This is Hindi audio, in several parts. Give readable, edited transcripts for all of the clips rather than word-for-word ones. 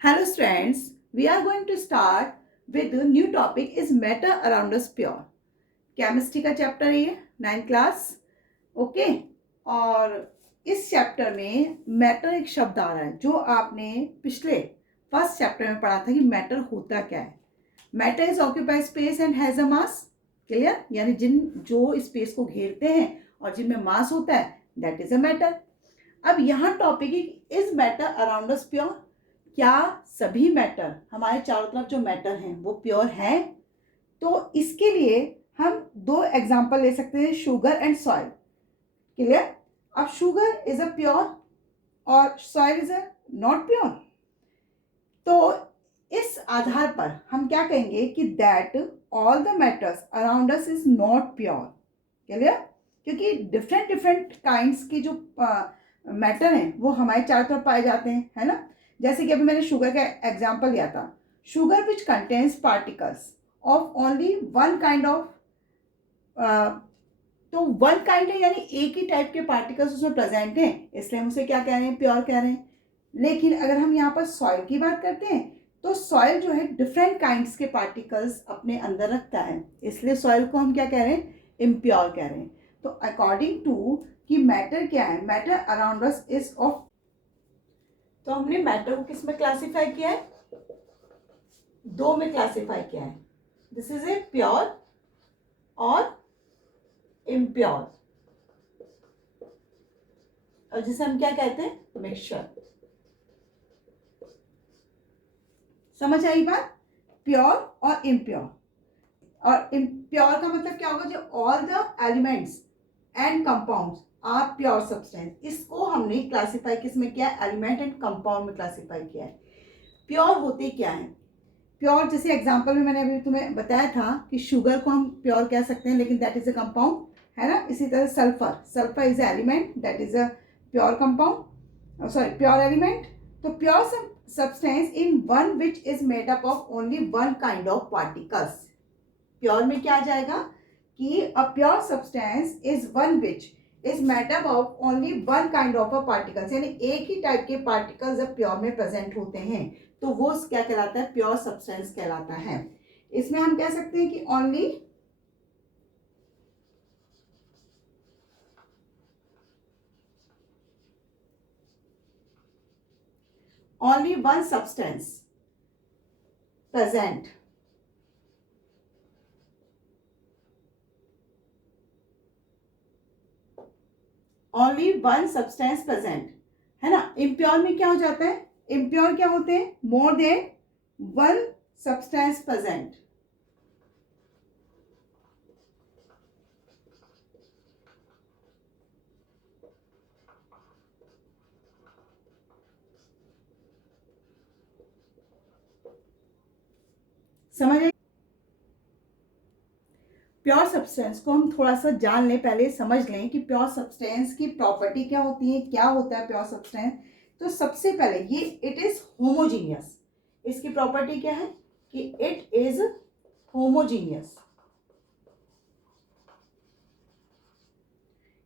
Hello students, we are going to start with the new topic is matter around us pure. Chemistry का चैप्टर है ये 9th क्लास. ओके. और इस चैप्टर में मैटर एक शब्द आ रहा है जो आपने पिछले फर्स्ट चैप्टर में पढ़ा था कि मैटर होता क्या है. Matter is occupy space and has a mass. Clear. यानी जो स्पेस को घेरते हैं और जिनमें मास होता है दैट इज अ मैटर. अब यहाँ topic is matter around us pure. क्या सभी मैटर हमारे चारों तरफ जो मैटर हैं वो प्योर हैं? तो इसके लिए हम दो एग्जांपल ले सकते हैं, शुगर एंड सॉइल. क्लियर. अब शुगर इज अ प्योर और soil is a not pure. तो इस आधार पर हम क्या कहेंगे कि that all the matters around us is not pure. Clear. क्योंकि डिफरेंट डिफरेंट काइंड्स की जो मैटर हैं वो हमारे चारों तरफ पाए जाते हैं, है ना. जैसे कि अभी मैंने शुगर का एग्जांपल लिया था. Sugar which contains particles of only one kind of. तो वन काइंड है यानी एक ही टाइप के पार्टिकल्स उसमें प्रेजेंट हैं, इसलिए हम उसे क्या कह रहे हैं, प्योर कह रहे हैं. लेकिन अगर हम यहाँ पर सॉइल की बात करते हैं तो सॉइल जो है डिफरेंट काइंड्स के पार्टिकल्स अपने अंदर रखता है, इसलिए सॉइल को हम क्या कह रहे हैं, इम्प्योर कह रहे हैं. तो अकॉर्डिंग टू कि मैटर क्या है, matter around us is of. तो हमने मैटर को किस में क्लासिफाई किया है, दो में क्लासिफाई किया है. दिस इज ए प्योर और इम्प्योर, और जिसे हम क्या कहते हैं, मिक्सचर. समझ आई बात. प्योर और इम्प्योर. और इम्प्योर का मतलब क्या होगा, जो all the elements and compounds are pure substance. इसको हमने क्लासिफाई किस में किया, एलिमेंट एंड कंपाउंड में क्लासिफाई किया है. प्योर होते क्या है. प्योर जैसे एग्जांपल में मैंने अभी तुम्हें बताया था कि शुगर को हम प्योर कह सकते हैं लेकिन दैट इज अ कंपाउंड, है ना. इसी तरह sulphur, sulphur is a element, that is a pure compound, sorry pure element. तो pure substance in one which is made up of only one kind of particles. Pure में क्या आ जाएगा कि a pure substance is one which is made up of only one kind of a particles, यानी एक ही टाइप के पार्टिकल्स जब प्योर में प्रेजेंट होते हैं तो वो क्या कहलाता है, प्योर सब्सटेंस कहलाता है. इसमें हम कह सकते हैं कि only one substance present only one substance present, है ना. इम्प्योर में क्या हो जाता है, इम्प्योर क्या होते हैं, more than one substance present. समझ आई. प्योर सब्सटेंस को हम थोड़ा सा जान लें, पहले समझ लें कि प्योर सब्सटेंस की प्रॉपर्टी क्या होती है, क्या होता है प्योर सब्सटेंस. तो सबसे पहले ये इट इज होमोजीनियस. इसकी प्रॉपर्टी क्या है कि इट इज होमोजीनियस.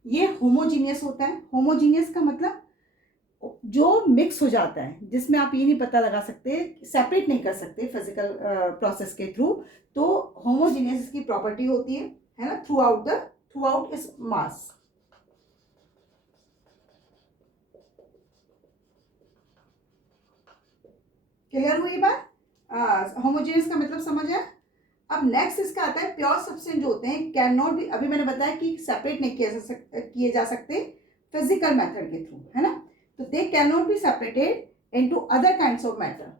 ये होमोजीनियस होता है. होमोजीनियस का मतलब जो मिक्स हो जाता है, जिसमें आप ये नहीं पता लगा सकते, सेपरेट नहीं कर सकते फिजिकल प्रोसेस के थ्रू. तो होमोजीनियस इसकी प्रॉपर्टी होती है ना, थ्रू आउट इस मास. क्लियर हुई बात. होमोजीनियस का मतलब समझ है. अब नेक्स्ट इसका आता है प्योर सब्सटेंस जो होते हैं कैन नॉट बी, अभी मैंने बताया कि सेपरेट नहीं किए जा सकते फिजिकल मेथड के थ्रू, है ना. तो they can not be separated into other kinds of matter.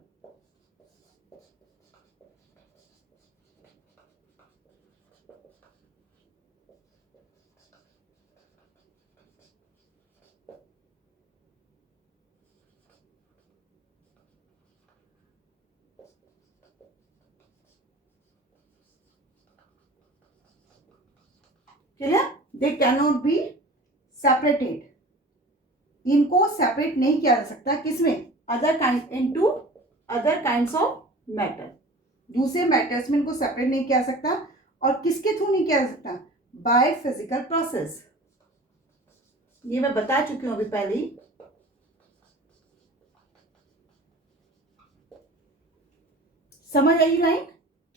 Clear. They can not be separated. इनको सेपरेट नहीं किया जा सकता किसमें, other kind into other kinds of matter. दूसरे मैटर्स में इनको सेपरेट नहीं किया जा सकता. और किसके थ्रू नहीं किया जा सकता, बाय फिजिकल प्रोसेस. ये मैं बता चुकी हूं अभी पहले ही. समझ आई लाइन?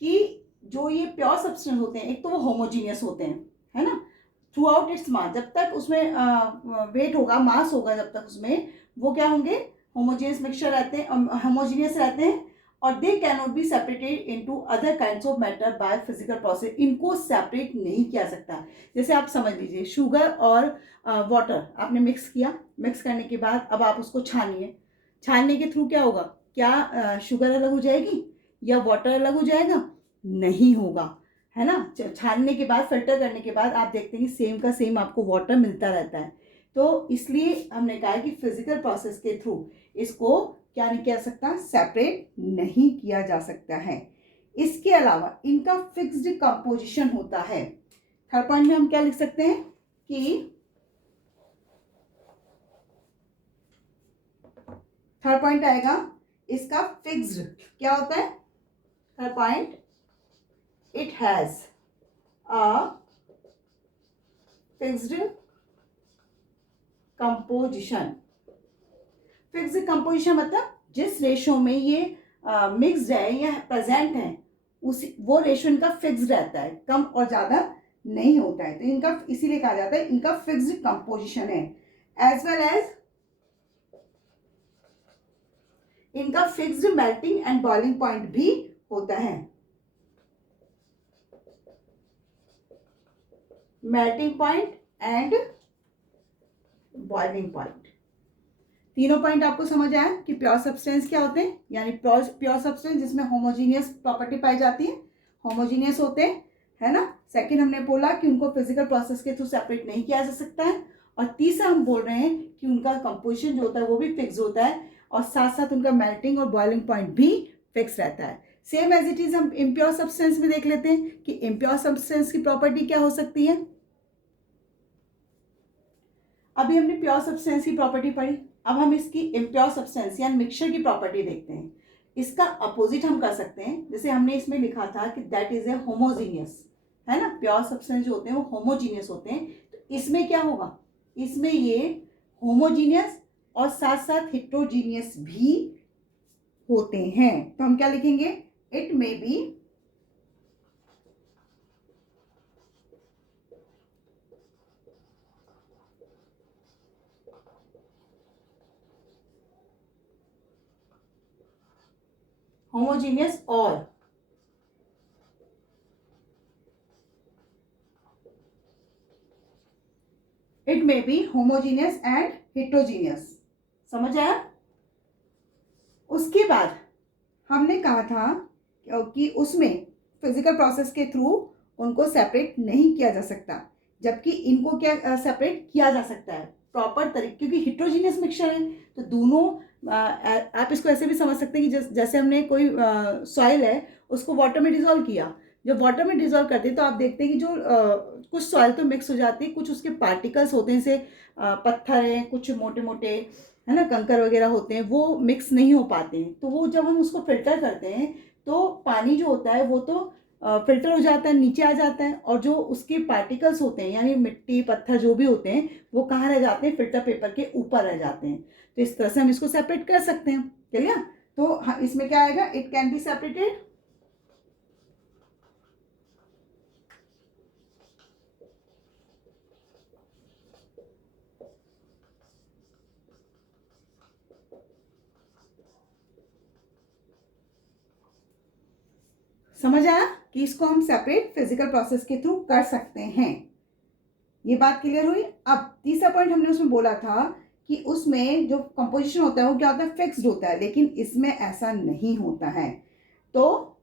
कि जो ये प्योर सब्सटेंस होते हैं, एक तो वो होमोजीनियस होते हैं, है ना, थ्रू आउट इट्स मास, जब तक उसमें वेट होगा, मास होगा, जब तक उसमें, वो क्या होंगे, होमोजीनियस मिक्सचर रहते हैं, होमोजीनियस रहते हैं, और they can not be separated into other kinds of matter by physical process. इनको सेपरेट नहीं किया सकता। जैसे आप समझ लीजिए, शुगर और वाटर आपने मिक्स किया, मिक्स करने के बाद अब आप उसको छानिए, छानने के थ्रू क्या होगा, क्या शुगर अलग हो जाएगी या वाटर अलग हो जाएगा? नहीं होगा, है ना। छानने के बाद, फिल्टर करने के बाद आप देखते हैं कि सेम का सेम आपको वाटर मिलता रहता है। तो इसलिए हमने कहा कि फिजिकल प्रोसेस के थ्रू इसको क्या नहीं किया सकता, सेपरेट नहीं किया जा सकता है। इसके अलावा इनका फिक्स्ड कंपोजिशन होता है। थर्ड पॉइंट में हम क्या लिख सकते हैं कि थर्ड पॉइंट आएगा इसका फिक्स्ड क्या होता है। Third point, it has a fixed composition. Fixed composition मतलब जिस रेशो में ये मिक्स्ड है या प्रेजेंट है, उस वो रेशो इनका फिक्स्ड रहता है, कम और ज्यादा नहीं होता है। तो इनका इसीलिए कहा जाता है इनका फिक्स्ड कंपोजिशन है। एज वेल एज इनका fixed melting and boiling point भी होता है। Melting point and boiling point, तीनों पॉइंट आपको समझ आया कि प्योर सब्सटेंस क्या होते हैं, यानी प्योर सब्सटेंस जिसमें होमोजीनियस प्रॉपर्टी पाई जाती है, होमोजीनियस होते हैं, है ना। सेकंड हमने बोला कि उनको फिजिकल प्रोसेस के थ्रू सेपरेट नहीं किया जा सकता है। और तीसरा हम बोल रहे हैं कि उनका कंपोजिशन जो होता है वो भी फिक्स होता है, और साथ साथ उनका मेल्टिंग और बॉइलिंग पॉइंट भी फिक्स रहता है। सेम एज इट इज हम इम्प्योर सब्सटेंस में देख लेते हैं कि इम्प्योर सब्सटेंस की प्रॉपर्टी क्या हो सकती है। अभी हमने प्योर सब्सटेंस की प्रॉपर्टी पढ़ी, अब हम इसकी इम्प्योर सब्सटेंस या मिक्सचर की प्रॉपर्टी देखते हैं। इसका अपोजिट हम कर सकते हैं, जैसे हमने इसमें लिखा था कि दैट इज ए होमोजीनियस, है ना। प्योर सब्सटेंस जो होते हैं वो होमोजीनियस होते हैं। तो इसमें क्या होगा, इसमें ये होमोजीनियस और साथ साथ हेट्रोजीनियस भी होते हैं। तो हम क्या लिखेंगे, इट मे बी होमोजीनियस और it may be homogeneous and heterogeneous. समझ आया? उसके बाद हमने कहा था कि उसमें फिजिकल प्रोसेस के थ्रू उनको सेपरेट नहीं किया जा सकता, जबकि इनको क्या सेपरेट किया जा सकता है प्रॉपर तरीके, क्योंकि हिट्रोजीनियस मिक्सचर है। तो दोनों आप इसको ऐसे भी समझ सकते हैं कि जैसे हमने कोई सॉइल है उसको वाटर में डिजोल्व किया, जब वाटर में डिजोल्व करते हैं तो आप देखते हैं कि जो कुछ सॉइल तो मिक्स हो जाती है, कुछ उसके पार्टिकल्स होते हैं, जैसे पत्थर हैं, कुछ मोटे मोटे, है ना, कंकर वगैरह होते हैं, वो मिक्स नहीं हो पाते हैं। तो वो जब हम उसको फिल्टर करते हैं तो पानी जो होता है वो तो फिल्टर हो जाता है, नीचे आ जाता है, और जो उसके पार्टिकल्स होते हैं यानी मिट्टी पत्थर जो भी होते हैं वो कहाँ रह जाते हैं, फिल्टर पेपर के ऊपर रह जाते हैं। तो इस तरह से हम इसको सेपरेट कर सकते हैं। क्लियर? तो इसमें क्या आएगा, इट कैन बी सेपरेटेड। समझ आया कि इसको हम सेपरेट फिजिकल प्रोसेस के थ्रू कर सकते हैं। ये बात क्लियर हुई? अब तीसरा पॉइंट हमने उसमें बोला था कि उसमें जो कंपोजिशन होता है वो क्या होता है, फिक्स्ड होता है, लेकिन इसमें ऐसा नहीं होता है। तो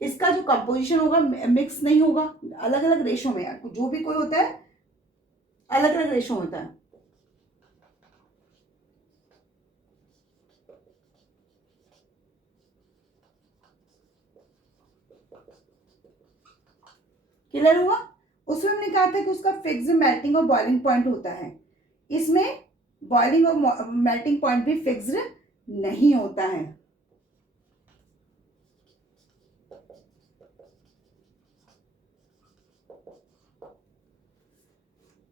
इसका जो कंपोजिशन होगा मिक्स नहीं होगा, अलग अलग रेशो में, जो भी कोई होता है अलग अलग रेशो होता है। क्लियर हुआ? उसमें हमने कहा था कि उसका फिक्स्ड मेल्टिंग और बॉइलिंग पॉइंट होता है, इसमें बॉइलिंग और मेल्टिंग पॉइंट भी फिक्स्ड नहीं होता है।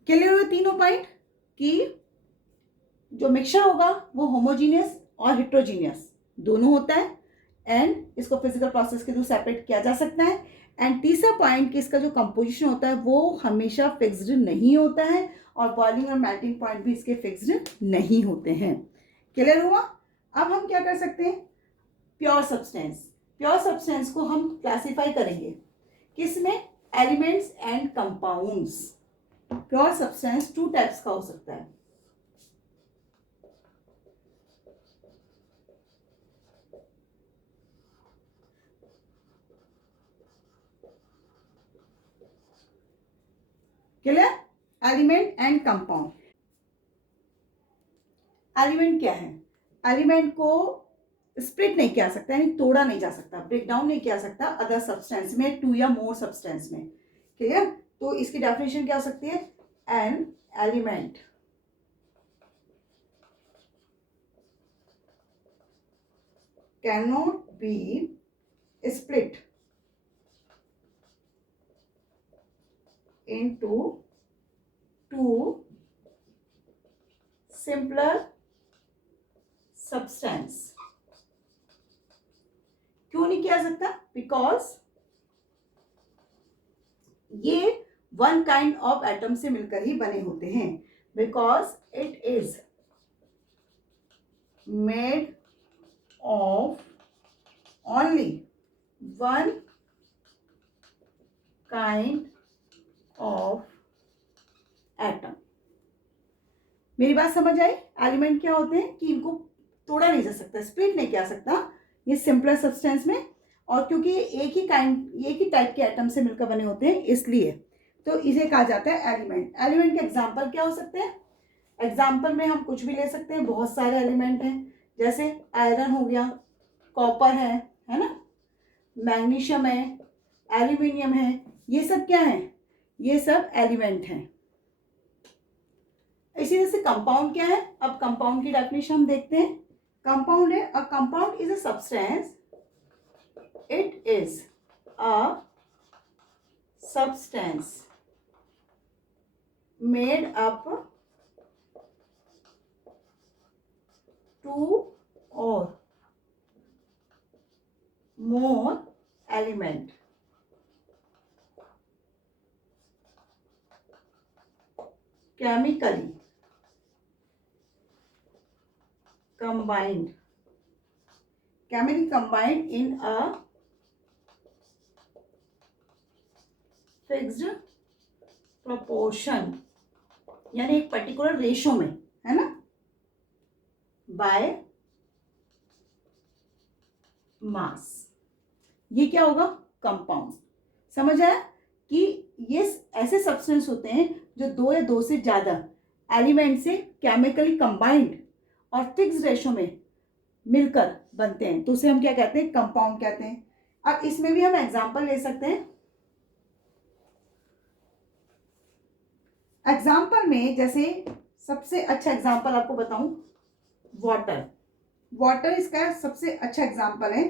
क्लियर हुआ तीनों पॉइंट कि जो मिक्सचर होगा वो होमोजीनियस और हेट्रोजीनियस दोनों होता है, एंड इसको फिजिकल प्रोसेस के थ्रू सेपरेट किया जा सकता है। एंड तीसरा पॉइंट कि इसका जो कंपोजिशन होता है वो हमेशा फिक्स्ड नहीं होता है, और बॉइलिंग और मेल्टिंग पॉइंट भी इसके फिक्स्ड नहीं होते हैं। क्लियर हुआ? अब हम क्या कर सकते हैं, प्योर सब्सटेंस। प्योर सब्सटेंस को हम क्लासिफाई करेंगे किसमें, elements and compounds. Pure substance 2 types का हो सकता है। Clear? Element and compound. Element क्या है? एलिमेंट को स्प्लिट नहीं किया सकता, यानी तोड़ा नहीं जा सकता, ब्रेक डाउन नहीं किया सकता अदर सब्सटेंस में, 2 या मोर सब्सटेंस में। क्लियर? तो इसकी डेफिनेशन क्या हो सकती है, an element can not be split into 2 simpler substance। क्यों नहीं किया सकता? बिकॉज ये वन काइंड ऑफ एटम से मिलकर ही बने होते हैं, because it is made of only one kind of atom. मेरी बात समझ आई? एलिमेंट क्या होते हैं कि इनको तोड़ा नहीं जा सकता, स्प्लिट नहीं किया सकता, ये सिंपलर सब्सटेंस में, और क्योंकि ये एक ही टाइप के एटम से मिलकर बने होते हैं इसलिए तो इसे कहा जाता है एलिमेंट। एलिमेंट के एग्जाम्पल क्या हो सकते हैं? एग्जाम्पल में हम कुछ भी ले सकते हैं, बहुत सारे एलिमेंट हैं, जैसे आयरन हो गया, कॉपर है ना, मैग्नीशियम है, एल्यूमिनियम है, ये सब क्या है, ये सब एलिमेंट हैं। इसी तरह से कंपाउंड क्या है? अब कंपाउंड की डेफिनेशन हम देखते हैं। कंपाउंड है, a compound is a substance, it is a substance made up 2 or more element chemically combined in a fixed proportion, यानी एक पर्टिकुलर रेशो में, है ना, बाय मास। ये क्या होगा? कंपाउंड। समझ आया कि ये ऐसे सब्सटेंस होते हैं जो 2 या 2 से ज्यादा एलिमेंट से केमिकली कंबाइंड और फिक्स रेशो में मिलकर बनते हैं, तो उसे हम क्या कहते हैं? कंपाउंड कहते हैं। अब इसमें भी हम एग्जांपल ले सकते हैं। एग्जाम्पल में जैसे सबसे अच्छा एग्जाम्पल आपको बताऊं, वाटर। वाटर इसका सबसे अच्छा एग्जाम्पल है।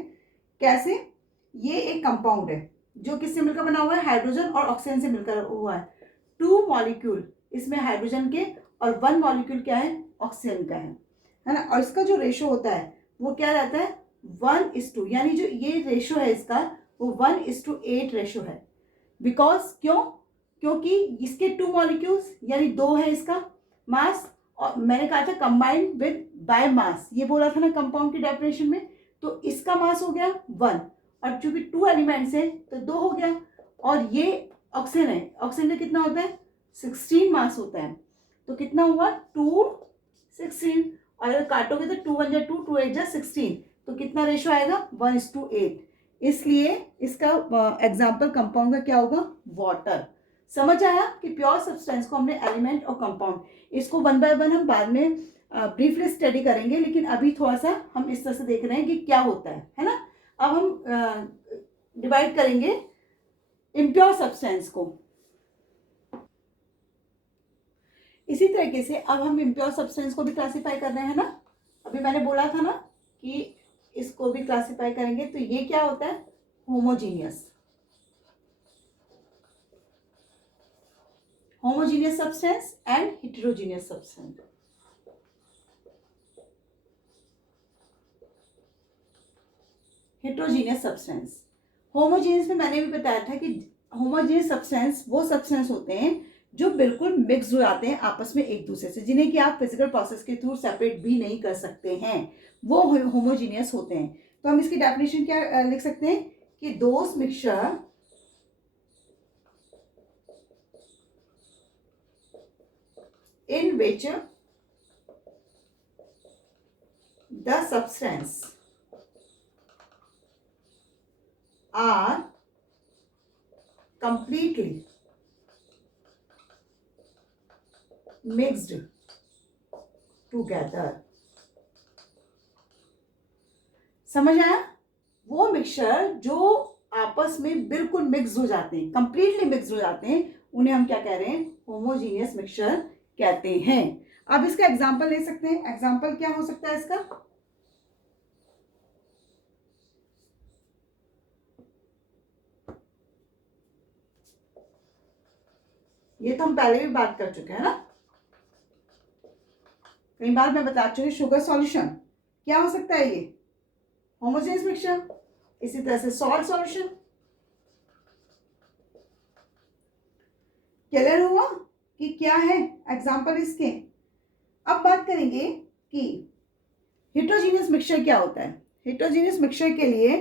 कैसे? ये एक कंपाउंड है जो किससे मिलकर बना हुआ है? हाइड्रोजन और ऑक्सीजन से मिलकर हुआ है। 2 मॉलिक्यूल इसमें हाइड्रोजन के और 1 मॉलिक्यूल क्या है? ऑक्सीजन का है ना। और इसका जो रेशो होता है वो क्या रहता है? 1:2, यानी जो ये रेशो है इसका वो 1:8 रेशो है। बिकॉज क्योंकि इसके 2 मॉलिक्यूल्स यानी 2 है इसका मास, और मैंने कहा था कंबाइंड विद बाय मास, ये बोला था ना कंपाउंड की डेफिनेशन में, तो इसका मास हो गया 1, और चूंकि 2 एलिमेंट्स है तो 2 हो गया, और ये ऑक्सीजन है, ऑक्सीजन का कितना होता है? 16 मास होता है, तो कितना हुआ? 2:16, और अगर काटोगे तो 2 1 जा 2, 2 8 जा 16, तो कितना रेशो आएगा? 1:8। इसलिए इसका एग्जाम्पल कंपाउंड का क्या होगा? वाटर। समझ आया कि प्योर सब्सटेंस को हमने एलिमेंट और कंपाउंड, इसको 1 बाय 1 हम बाद में ब्रीफली स्टडी करेंगे, लेकिन अभी थोड़ा सा हम इस तरह से देख रहे हैं कि क्या होता है ना। अब हम डिवाइड करेंगे इम्प्योर सब्सटेंस को। इसी तरीके से अब हम इम्प्योर सब्सटेंस को भी क्लासिफाई कर रहे हैं ना। अभी मैंने बोला था ना कि इसको भी क्लासिफाई करेंगे, तो ये क्या होता है? Homogeneous substance and heterogeneous substance. Heterogeneous substance. Homogeneous में मैंने भी बताया था कि होमोजीनियस सब्सटेंस वो सब्सटेंस होते हैं जो बिल्कुल मिक्स हो जाते हैं आपस में एक दूसरे से, जिन्हें कि आप फिजिकल प्रोसेस के थ्रू सेपरेट भी नहीं कर सकते हैं, वो होमोजीनियस होते हैं। तो हम इसकी डेफिनेशन क्या लिख सकते हैं कि those mixture in which the substance are completely mixed together। समझ आया? वो मिक्सचर जो आपस में बिल्कुल मिक्स हो जाते हैं, कंप्लीटली मिक्स हो जाते हैं, उन्हें हम क्या कह रहे हैं? होमोजीनियस मिक्सचर कहते हैं। अब इसका एग्जाम्पल ले सकते हैं। एग्जाम्पल क्या हो सकता है इसका? ये तो हम पहले भी बात कर चुके हैं ना, कई बार मैं बता चुकी। शुगर सॉल्यूशन क्या हो सकता है? ये होमोजेनियस मिक्सचर। इसी तरह से सॉल्ट सॉल्यूशन। क्लियर हुआ कि क्या है एग्जाम्पल इसके? अब बात करेंगे कि हेट्रोजीनियस मिक्सचर क्या होता है। हेट्रोजीनियस मिक्सचर के लिए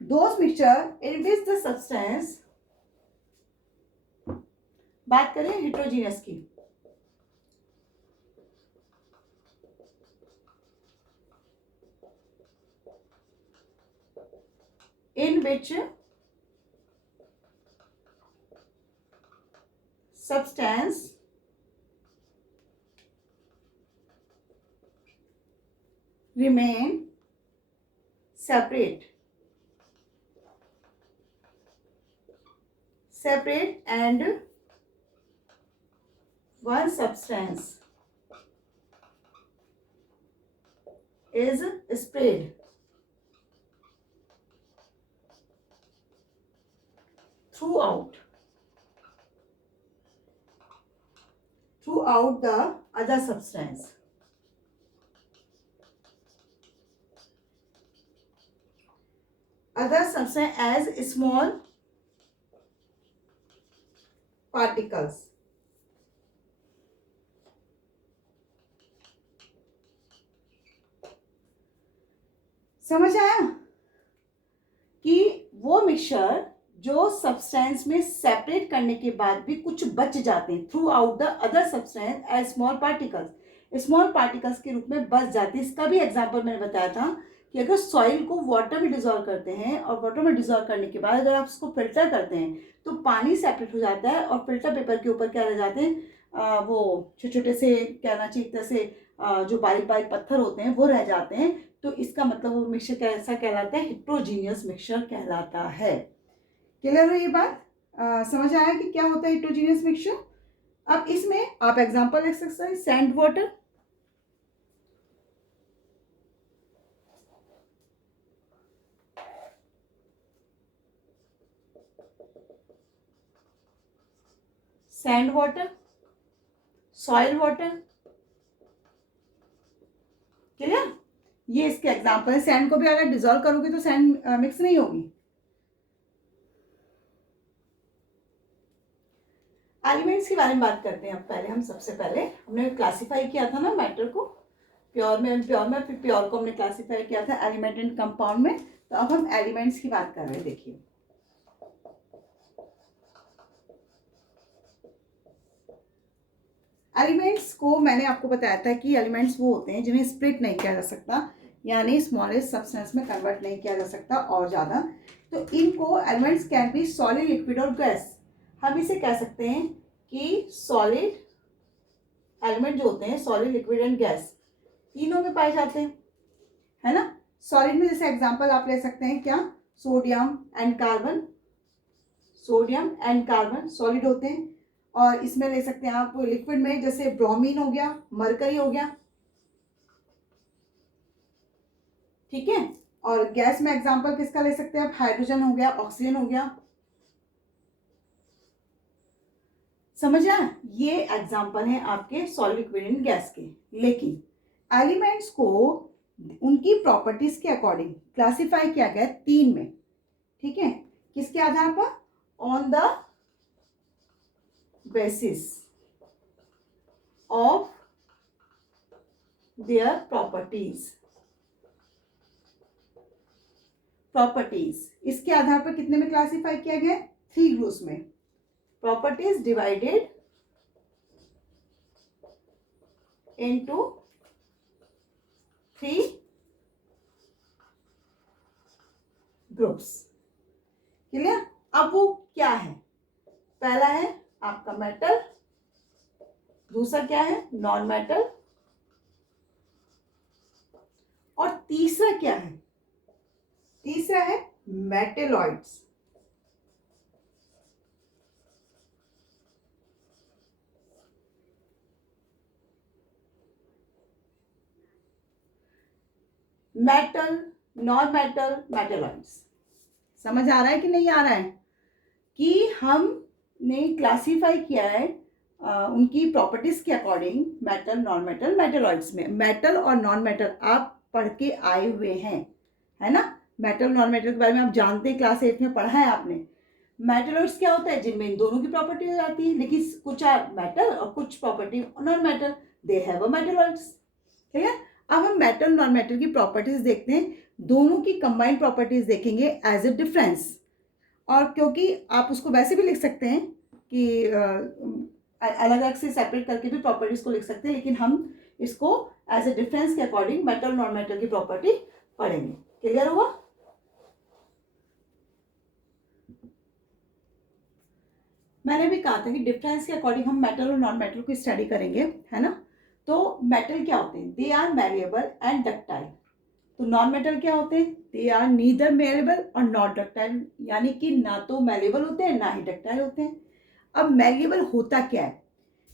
those mixture in which the substance, बात करें हेट्रोजीनियस की, in which substance remain separate and one substance is sprayed throughout the other substance। Other substance as small particles। समझ आया कि वो मिक्सचर जो सब्सटेंस में सेपरेट करने के बाद भी कुछ बच जाते हैं, throughout the other substance as small particles, small particles के रूप में बच जाते हैं। इसका भी एग्जांपल मैंने बताया था कि अगर सॉइल को वाटर में डिजोल्व करते हैं और वाटर में डिजोल्व करने के बाद अगर आप उसको फिल्टर करते हैं तो पानी सेपरेट हो जाता है और फिल्टर पेपर के ऊपर क्या रह जाते हैं? वो छोटे छोटे से, कहना चाहिए एक तरह से जो बारीक बारीक पत्थर होते हैं वो रह जाते हैं। तो इसका मतलब वो मिक्सचर कैसा कहलाता है? हेट्रोजीनियस मिक्सचर कहलाता है। क्लियर हो ये बात? समझ आया कि क्या होता है हेट्रोजीनियस मिक्सचर? अब इसमें आप एग्जांपल लिख सकते हैं। Sand water, sand water, soil water. Clear? ये इसके एग्जांपल है। सैंड को भी अगर डिजोल्व करोगे तो सैंड मिक्स नहीं होगी। एलिमेंट्स के बारे में बात करते हैं। अब पहले हम सबसे पहले हमने क्लासिफाई किया था ना मैटर को, प्योर में फिर प्योर को हमने क्लासिफाई किया था एलिमेंट एंड कंपाउंड में। तो अब हम एलिमेंट्स की बात कर रहे हैं। देखिए एलिमेंट्स को मैंने आपको बताया था कि एलिमेंट्स वो होते हैं जिन्हें स्प्लिट नहीं किया जा सकता, यानी स्मॉलेस्ट सब्सटेंस में कन्वर्ट नहीं किया जा सकता और ज़्यादा। तो इनको elements can be solid, liquid और गैस। हम इसे कह सकते हैं कि सॉलिड एलिमेंट जो होते हैं, सॉलिड, लिक्विड एंड गैस, तीनों में पाए जाते हैं, है ना। सॉलिड में जैसे एग्जांपल आप ले सकते हैं क्या? Sodium and carbon, sodium and carbon solid होते हैं। और इसमें ले सकते हैं आप लिक्विड में, जैसे ब्रोमीन हो गया, मरकरी हो गया, ठीक है। और गैस में एग्जांपल किसका ले सकते हैं आप? हाइड्रोजन हो गया, ऑक्सीजन हो गया। समझ आए? ये एग्जांपल हैं आपके सॉलिड, लिक्विड एंड गैस के। लेकिन एलिमेंट्स को उनकी प्रॉपर्टीज के अकॉर्डिंग क्लासिफाई किया गया 3 में, ठीक है। किसके आधार पर? On the basis of their properties. इसके आधार पर कितने में क्लासिफाई किया गया? 3 ग्रुप्स में। Properties divided into 3 groups. Clear? अब वो क्या है? पहला है आपका मेटल, दूसरा क्या है? नॉन मेटल, और तीसरा क्या है? तीसरा है metalloids. Metal, non metal, metalloids. समझ आ रहा है कि नहीं आ रहा है? कि हमने क्लासिफाई किया है उनकी प्रॉपर्टीज के according metal, non metal, metalloids में। मेटल और नॉन मेटल आप पढ़ के आए हुए हैं, है ना। मेटल, नॉन मेटल के बारे में आप जानते हैं, क्लास 8 में पढ़ा है आपने। मेटेलॉइड्स क्या होता है? जिनमें इन दोनों की प्रॉपर्टी हो जाती है, लेकिन कुछ आर मेटल और कुछ property non metal, they have a metalloids. ठीक है। अब हम मेटल, नॉन मेटल की प्रॉपर्टीज देखते हैं। दोनों की कंबाइंड प्रॉपर्टीज देखेंगे एज ए डिफरेंस। और क्योंकि आप उसको वैसे भी लिख सकते हैं कि अलग अलग से सेपरेट करके भी प्रॉपर्टीज को लिख सकते हैं, लेकिन हम इसको एज ए डिफरेंस के अकॉर्डिंग मेटल, नॉन मेटल की प्रॉपर्टी पढ़ेंगे। क्लियर हुआ? मैंने भी कहा था कि डिफरेंस के अकॉर्डिंग हम मेटल और नॉन मेटल की स्टडी करेंगे, है ना। तो मेटल क्या होते हैं? They are malleable and ductile. तो नॉन मेटल क्या होते हैं? दे आर नीदर मैलिएबल और नॉट डक्टाइल, यानी कि ना तो मैलिएबल होते हैं ना ही डक्टाइल होते हैं। अब मैलिएबल होता क्या है?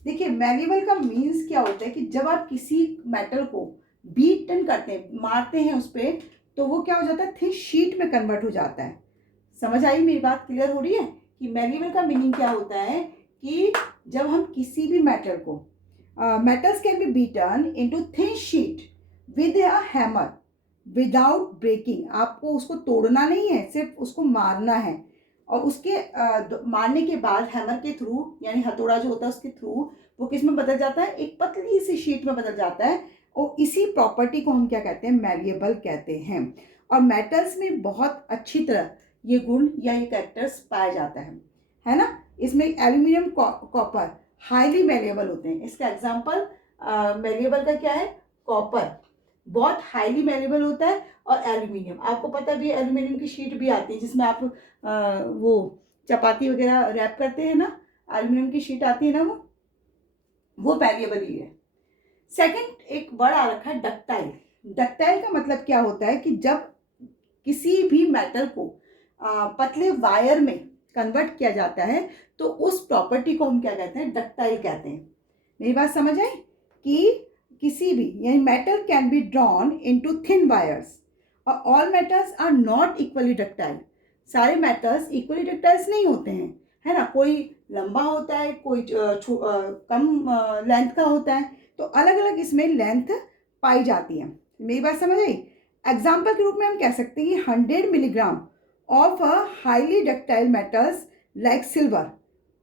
देखिए, मैलिएबल का मीन्स क्या होता है कि जब आप किसी मेटल को बीटन करते हैं, मारते हैं उस पर, तो वो क्या हो जाता है? थिन शीट में कन्वर्ट हो जाता है। समझ आई मेरी बात? क्लियर हो रही है कि मैलिएबल का मीनिंग क्या होता है? कि जब हम किसी भी मेटल को, metals can be beaten into thin sheet with a hammer without breaking. आपको उसको तोड़ना नहीं है, सिर्फ उसको मारना है। और उसके मारने के बाद हैमर के थ्रू, यानी हथौड़ा जो होता है उसके थ्रू, वो किस में बदल जाता है? एक पतली सी शीट में बदल जाता है। और इसी प्रॉपर्टी को हम क्या कहते हैं? मैलिएबल कहते हैं। और मेटल्स में बहुत अच्छी तरह ये गुण या ये कैरेक्टर्स पाया जाता है ना। इसमें एल्यूमिनियम, कॉपर हाईली मैलिएबल होते हैं। इसका एग्जांपल मैलिएबल का क्या है? कॉपर बहुत हाईली मैलिएबल होता है। और एल्यूमिनियम, आपको पता भी है एल्यूमिनियम की शीट भी आती है जिसमें आप वो चपाती वगैरह रैप करते हैं ना, एल्यूमिनियम की शीट आती है ना, वो मैलिएबल ही है। सेकंड एक वर्ड आ रखा है डक्टाइल। डक्टाइल का मतलब क्या होता है? कि जब किसी भी मेटल को पतले वायर में कन्वर्ट किया जाता है तो उस प्रॉपर्टी को हम क्या कहते हैं? डक्टाइल कहते हैं। मेरी बात समझ आई? कि किसी भी, यानी metal can be drawn into thin wires और all metals are not equally ductile. सारे मेटल्स इक्वली डक्टाइल्स नहीं होते हैं, है ना। कोई लंबा होता है, कोई कम लेंथ का होता है। तो अलग अलग इसमें लेंथ पाई जाती है। मेरी बात समझ आई? एग्जाम्पल के रूप में हम कह सकते हैं कि 100 milligram of a highly ductile metals like silver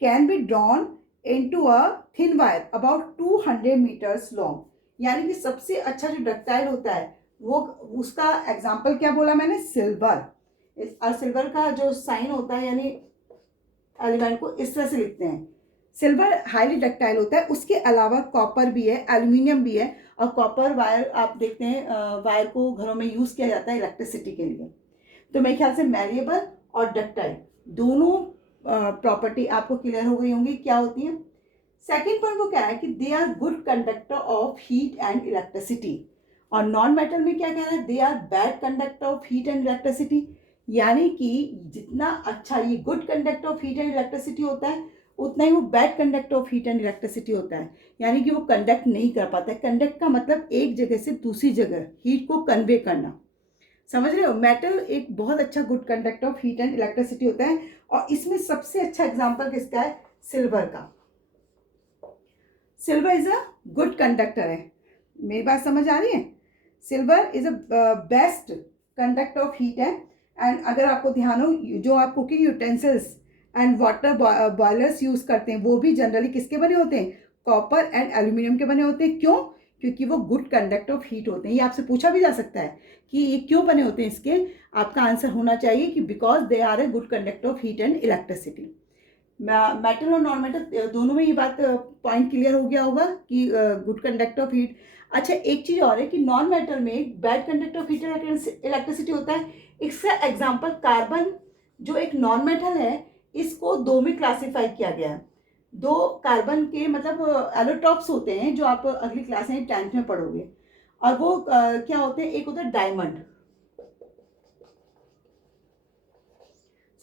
can be drawn into a thin wire about 200 meters long। यानी कि सबसे अच्छा जो डक्टाइल होता है वो, उसका एग्जाम्पल क्या बोला मैंने? सिल्वर। और सिल्वर का जो साइन होता है, यानी एलिमेंट को इस तरह से लिखते हैं। सिल्वर हाईली डक्टाइल होता है। उसके अलावा कॉपर भी है, एल्यूमिनियम भी है। और कॉपर वायर आप देखते हैं, वायर को घरों में यूज़ किया जाता है इलेक्ट्रिसिटी के लिए। तो मेरे ख्याल से मैलिएबल और डक्टाइल दोनों प्रॉपर्टी आपको क्लियर हो गई होंगी क्या होती है। सेकेंड पॉइंट वो क्या है? कि they are good conductor of heat and electricity. और नॉन मेटल में क्या कहना है? They are bad conductor of heat and electricity. यानी कि जितना अच्छा ये good conductor of heat and electricity होता है, उतना ही वो bad conductor of heat and electricity होता है। यानी कि वो कंडक्ट नहीं कर पाता है। कंडक्ट का मतलब एक जगह से दूसरी जगह हीट को कन्वे करना। समझ रहे हो? मेटल एक बहुत अच्छा good conductor of heat and electricity होता है। और इसमें सबसे अच्छा एग्जांपल किसका है? सिल्वर का। Silver is a good conductor है। मेरी बात समझ आ रही है? Silver is a best conductor of heat है। एंड अगर आपको ध्यान हो, जो आप cooking utensils and water boilers use करते हैं वो भी जनरली किसके बने होते हैं, कॉपर एंड एल्यूमिनियम के बने होते हैं। क्यों? क्योंकि वो गुड कंडक्टर ऑफ हीट होते हैं। ये आपसे पूछा भी जा सकता है कि ये क्यों बने होते हैं इसके, आपका आंसर होना चाहिए कि because they are a good conductor of heat and electricity. Metal और नॉन मेटल दोनों में ये बात पॉइंट क्लियर हो गया होगा कि गुड कंडक्टर ऑफ हीट। अच्छा, एक चीज़ और है कि नॉन मेटल में bad conductor of heat electricity होता है। इसका एग्जांपल कार्बन, जो एक नॉन मेटल है, इसको दो में क्लासीफाई किया गया है। दो कार्बन के मतलब एलोट्रॉप्स होते हैं जो आप अगली क्लास में 10th में पढ़ोगे। और वो क्या होते हैं, एक होता है डायमंड,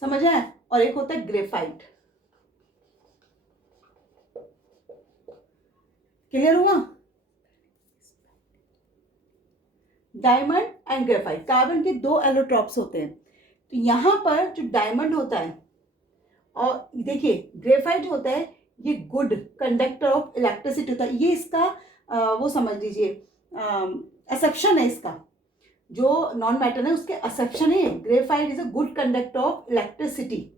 समझ आए, और एक होता है ग्रेफाइट। क्लियर हुआ? डायमंड एंड ग्रेफाइट, कार्बन के दो एलोट्रॉप्स होते हैं। तो यहाँ पर जो डायमंड होता है और देखिए ग्रेफाइट होता है, ये गुड कंडक्टर ऑफ इलेक्ट्रिसिटी होता है। ये इसका वो समझ लीजिए एक्सेप्शन है इसका। जो नॉन मैटर है उसके एक्सेप्शन है। Graphite is a good conductor of electricity.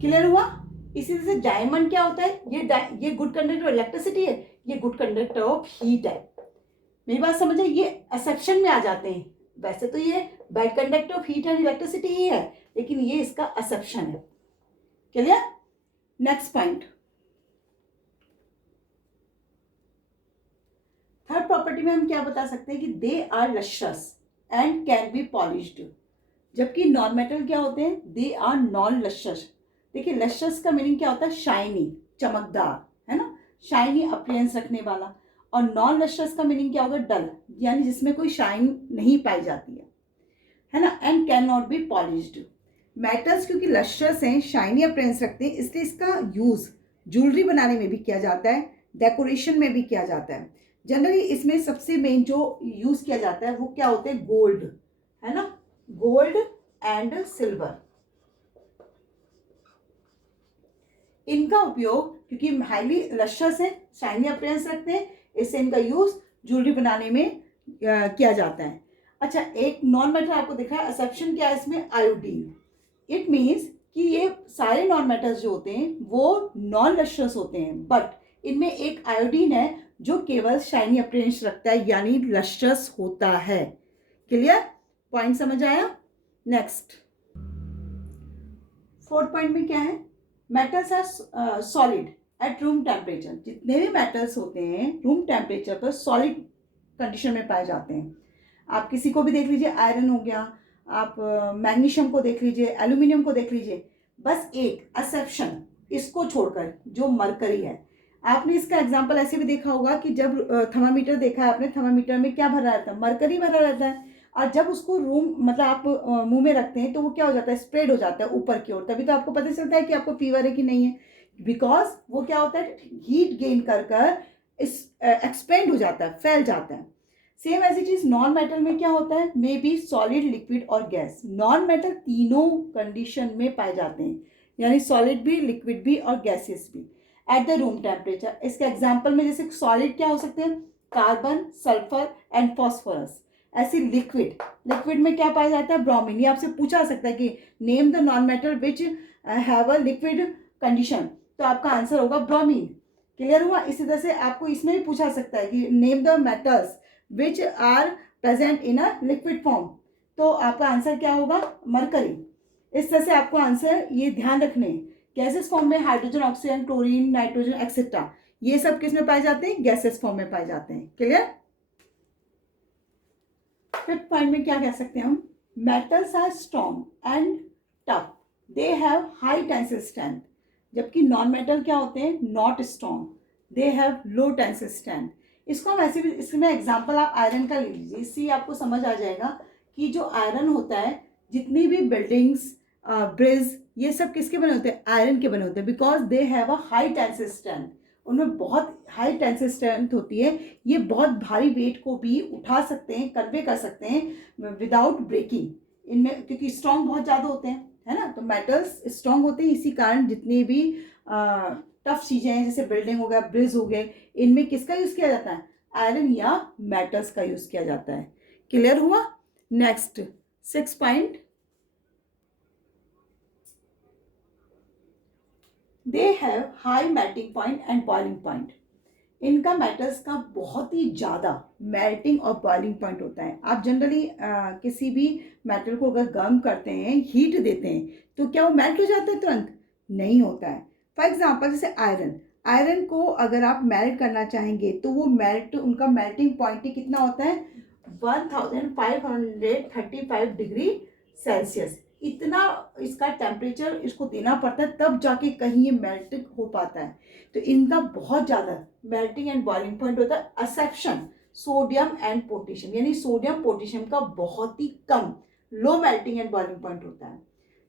Clear हुआ? इसी तरह से डायमंड क्या होता है, ये गुड कंडक्टर ऑफ इलेक्ट्रिसिटी है, ये गुड कंडक्टर ऑफ हीट है। मेरी बात समझे, ये एक्सेप्शन में आ जाते हैं। वैसे तो ये bad conductor of heat and electricity ही है, लेकिन ये इसका एक्सेप्शन है। Clear? Next point, third property में हम क्या बता सकते हैं कि they are lustrous and can be polished. जबकि नॉन मेटल क्या होते हैं, दे आर नॉन लस्ट्रस। देखिए लस्ट्रस का मीनिंग क्या होता है, शाइनी, चमकदार, है ना, शाइनी अपीयरेंस रखने वाला। और नॉन लस्ट्रस का मीनिंग क्या होगा, डल, यानी जिसमें कोई शाइन नहीं पाई जाती है ना। And can not be polished. Metals क्योंकि लस्ट्रस हैं, शाइनी अपीयरेंस रखते हैं, इसलिए इसका यूज ज्वेलरी बनाने में भी किया जाता है, डेकोरेशन में भी किया जाता है। जनरली इसमें सबसे मेन जो यूज किया जाता है वो क्या होते हैं, गोल्ड, है ना, गोल्ड एंड सिल्वर। इनका उपयोग क्योंकि हाईली लस्ट्रस है, शाइनी अपीयरेंस रखते हैं, इससे इनका यूज ज्वेलरी बनाने में किया जाता है। अच्छा, एक नॉन मेटल आपको दिखा है, एक्सेप्शन क्या है इसमें, आयोडीन। इट मीन्स कि ये सारे नॉन मेटल्स जो होते हैं वो नॉन लस्ट्रस होते हैं, बट इनमें एक आयोडीन है जो केवल शाइनी अपीयरेंस रखता है, यानी लस्ट्रस होता है। क्लियर? पॉइंट समझ आया? नेक्स्ट, फोर्थ पॉइंट में क्या है, metals are solid at room temperature. जितने भी मेटल्स होते हैं रूम टेम्परेचर पर सॉलिड कंडीशन में पाए जाते हैं। आप किसी को भी देख लीजिए, आयरन हो गया, आप मैग्नीशियम को देख लीजिए, एल्यूमिनियम को देख लीजिए, बस एक एक्सेप्शन इसको छोड़कर जो मरकरी है। आपने इसका एग्जाम्पल ऐसे भी देखा होगा कि जब थर्मामीटर देखा है आपने, थर्मामीटर में क्या भरा रहता है, मरकरी भरा रहता है। और जब उसको रूम मतलब आप मुंह में रखते हैं तो वो क्या हो जाता है, स्प्रेड हो जाता है ऊपर की ओर, तभी तो आपको पता चलता है कि आपको फीवर है कि नहीं है। बिकॉज वो क्या होता है, हीट गेन कर इस एक्सपेंड हो जाता है, फैल जाता है। Same as it is non metal में क्या होता है, मे बी सॉलिड, लिक्विड और गैस। नॉन मेटल तीनों कंडीशन में पाए जाते हैं, यानी सॉलिड भी, लिक्विड भी और गैसेस भी एट द रूम टेम्परेचर। इसके एग्जाम्पल में जैसे सॉलिड क्या हो सकते हैं, कार्बन, सल्फर एंड फॉस्फोरस। ऐसे लिक्विड में क्या पाया जाता है, ब्रोमीन। ये आपसे पूछा सकता है कि name the non metal which have a liquid condition, तो आपका आंसर होगा ब्रोमीन। क्लियर हुआ? इसी तरह से आपको इसमें भी पूछा सकता है कि name the metals which are present in a liquid form, तो आपका आंसर क्या होगा, मरकरी। इस तरह से आपको आंसर ये ध्यान रखने, गैसेस फॉर्म में hydrogen, oxygen, chlorine, nitrogen etcetera, ये सब किस में पाए जाते हैं, गैसेस फॉर्म में पाए जाते हैं। क्लियर? फिफ्थ पॉइंट में क्या कह सकते हैं हम, metals are strong and tough, they have high tensile strength. जबकि नॉन मेटल क्या होते हैं, not strong, they have low tensile strength. इसको हम ऐसे भी, इसमें एग्जांपल आप आयरन का ले लीजिए, इससे आपको समझ आ जाएगा कि जो आयरन होता है, जितनी भी बिल्डिंग्स, ब्रिज, ये सब किसके बने होते हैं, आयरन के बने होते हैं। Because they have a high tensile strength, उनमें बहुत हाई टेंसिल स्ट्रेंथ होती है। ये बहुत भारी वेट को भी उठा सकते हैं, कन्वे कर सकते हैं विदाउट ब्रेकिंग। इनमें, क्योंकि स्ट्रॉन्ग बहुत ज़्यादा होते हैं, है ना, तो मेटल्स स्ट्रॉन्ग होते हैं, इसी कारण जितनी भी टफ चीज़ें हैं जैसे बिल्डिंग हो गया, ब्रिज हो गए, इनमें किसका यूज़ किया जाता है, आयरन या मेटल्स का यूज़ किया जाता है। क्लियर हुआ। Next 6 point, they have high melting point and boiling point. इनका मेटल्स का बहुत ही ज़्यादा मेल्टिंग और बॉइलिंग पॉइंट होता है। आप जनरली किसी भी मेटल को अगर गर्म करते हैं, हीट देते हैं, तो क्या वो मेल्ट हो जाता है तुरंत? नहीं होता है। फॉर एग्जांपल जैसे आयरन, आयरन को अगर आप मेल्ट करना चाहेंगे तो वो मेल्ट, उनका मेल्टिंग पॉइंट ही कितना होता है, 1535 डिग्री सेल्सियस। इतना इसका टेम्परेचर इसको देना पड़ता है, तब जाके कहीं ये मेल्ट हो पाता है। तो इनका बहुत ज़्यादा मेल्टिंग एंड बॉइलिंग पॉइंट होता है। एक्सेप्शन सोडियम एंड पोटेशियम, यानी सोडियम पोटेशियम का बहुत ही कम low melting and boiling point होता है।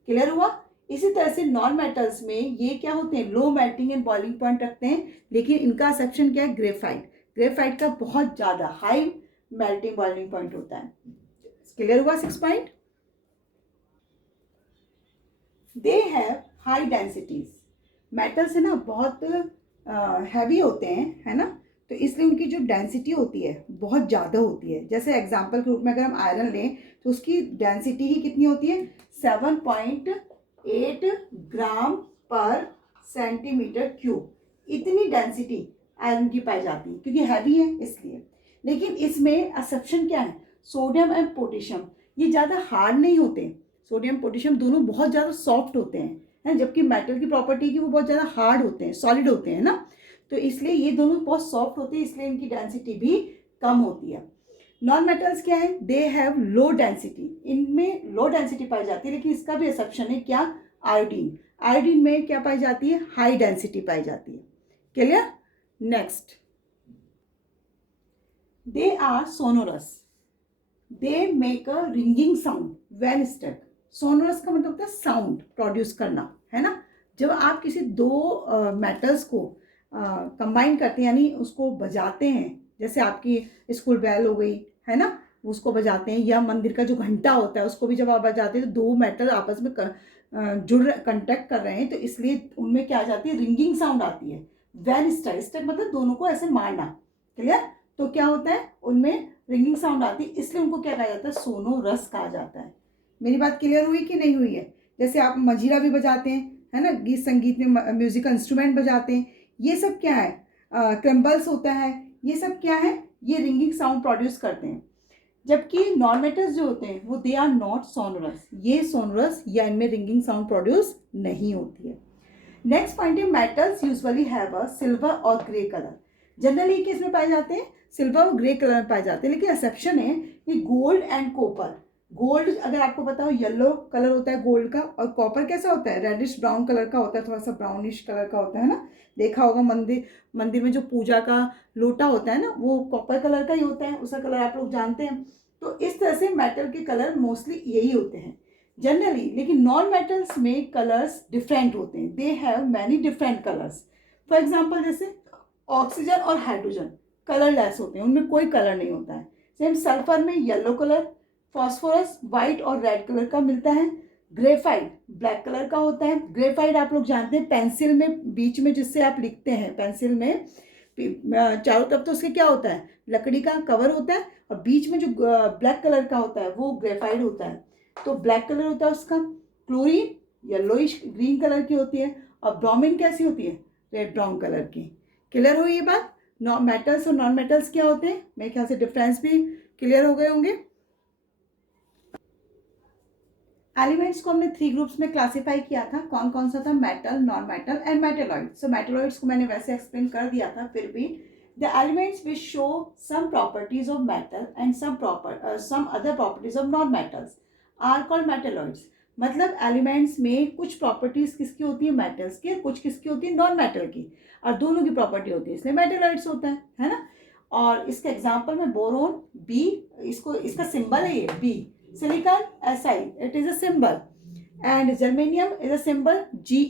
क्लियर हुआ। इसी तरह से नॉन मेटल्स में ये क्या होते हैं, लो मेल्टिंग एंड बॉइलिंग पॉइंट रखते हैं, लेकिन इनका एक्सेप्शन क्या है, ग्रेफाइट। ग्रेफाइट का बहुत ज़्यादा हाई मेल्टिंग बॉइलिंग पॉइंट होता है। क्लियर हुआ 6 point. They have high densities. Metals है ना बहुत हैवी होते हैं, है ना, तो इसलिए उनकी जो डेंसिटी होती है बहुत ज़्यादा होती है। जैसे एग्जांपल के रूप में अगर हम आयरन लें तो उसकी डेंसिटी ही कितनी होती है, 7.8 ग्राम पर सेंटीमीटर क्यूब। इतनी डेंसिटी आयरन की पाई जाती है क्योंकि हैवी है इसलिए। लेकिन इसमें एक्सेप्शन क्या है, सोडियम एंड पोटेशियम, ये ज़्यादा हार्ड नहीं होते। सोडियम पोटेशियम दोनों बहुत ज़्यादा सॉफ्ट होते हैं, है, जबकि मेटल की प्रॉपर्टी की वो बहुत ज़्यादा हार्ड होते हैं, सॉलिड होते हैं ना, तो इसलिए ये दोनों बहुत सॉफ्ट होते हैं, इसलिए इनकी डेंसिटी भी कम होती है। नॉन मेटल्स क्या है, दे हैव लो डेंसिटी, इनमें लो डेंसिटी पाई जाती है, लेकिन इसका भी एक्सेप्शन है क्या, आयोडीन। आयोडीन में क्या पाई जाती है, हाई डेंसिटी पाई जाती है। Clear. Next, they are sonorous, they make a ringing sound when stuck. Sonorous का मतलब होता है साउंड प्रोड्यूस करना, है ना। जब आप किसी दो मेटल्स को कंबाइन करते हैं, यानी उसको बजाते हैं, जैसे आपकी स्कूल बेल हो गई, है ना, उसको बजाते हैं, या मंदिर का जो घंटा होता है उसको भी जब आप बजाते हैं तो दो मेटल आपस में जुड़ कंटेक्ट कर रहे हैं, तो इसलिए उनमें क्या आ जाती है, रिंगिंग साउंड आती है। व्हेन स्टक, स्टक मतलब दोनों को ऐसे मारना। क्लियर। तो क्या होता है, उनमें रिंगिंग साउंड आती है, इसलिए उनको क्या कहा जाता है, सोनोरस कहा जाता है। मेरी बात क्लियर हुई कि नहीं हुई है। जैसे आप मजीरा भी बजाते हैं, है ना, गीत संगीत में म्यूजिकल इंस्ट्रूमेंट बजाते हैं, ये सब क्या है, क्रम्बल्स होता है, ये सब क्या है, ये रिंगिंग साउंड प्रोड्यूस करते हैं। जबकि नॉन मेटल्स जो होते हैं वो दे आर नॉट सोनोरस, ये सोनोरस या इनमें रिंगिंग साउंड प्रोड्यूस नहीं होती है। नेक्स्ट पॉइंट है, metals usually have a silver और ग्रे कलर। जनरली किस में पाए जाते हैं, सिल्वर और ग्रे कलर में पाए जाते हैं, लेकिन एक्सेप्शन है कि गोल्ड एंड कॉपर। गोल्ड अगर आपको पता हो येलो कलर होता है गोल्ड का, और कॉपर कैसा होता है, रेडिश ब्राउन कलर का होता है, थोड़ा सा ब्राउनिश कलर का होता है ना। देखा होगा मंदिर मंदिर में जो पूजा का लोटा होता है ना, वो कॉपर कलर का ही होता है, उसका कलर आप लोग जानते हैं। तो इस तरह से मेटल के कलर मोस्टली यही होते हैं जनरली। लेकिन नॉन मेटल्स में कलर्स डिफरेंट होते हैं, they have many different colours. For example जैसे ऑक्सीजन और हाइड्रोजन कलरलेस होते हैं, उनमें कोई कलर नहीं होता है। सेम सल्फर में येलो कलर, फॉस्फोरस वाइट और रेड कलर का मिलता है, ग्रेफाइट ब्लैक कलर का होता है। ग्रेफाइट आप लोग जानते हैं पेंसिल में बीच में जिससे आप लिखते हैं, पेंसिल में चारों तरफ तो उसके क्या होता है, लकड़ी का कवर होता है, और बीच में जो ब्लैक कलर का होता है वो ग्रेफाइट होता है। तो ब्लैक कलर होता है उसका। क्लोरीन येलोइश ग्रीन कलर की होती है, और ब्रोमीन कैसी होती है, रेड ब्राउन कलर की। क्लियर हुई ये बात। मेटल्स और नॉन मेटल्स क्या होते हैं, मेरे ख्याल से डिफरेंस भी क्लियर हो गए होंगे। एलिमेंट्स को हमने 3 ग्रुप्स में क्लासिफाई किया था, कौन कौन सा था, metal, non metal and metalloid. So metalloids को मैंने वैसे एक्सप्लेन कर दिया था, फिर भी the elements which show some properties of metal and some other properties of non metals are called metalloids. मतलब एलिमेंट्स में कुछ प्रॉपर्टीज किसकी होती है, मेटल्स की, कुछ किसकी होती है, नॉन मेटल की, और दोनों की प्रॉपर्टी होती है, इसलिए मेटेलॉइड्स होता है ना। और इसका एग्जाम्पल में बोरोन बी, इसको इसका सिंबल है ये B, silicon Si, it is a symbol, and germanium is a symbol Ge।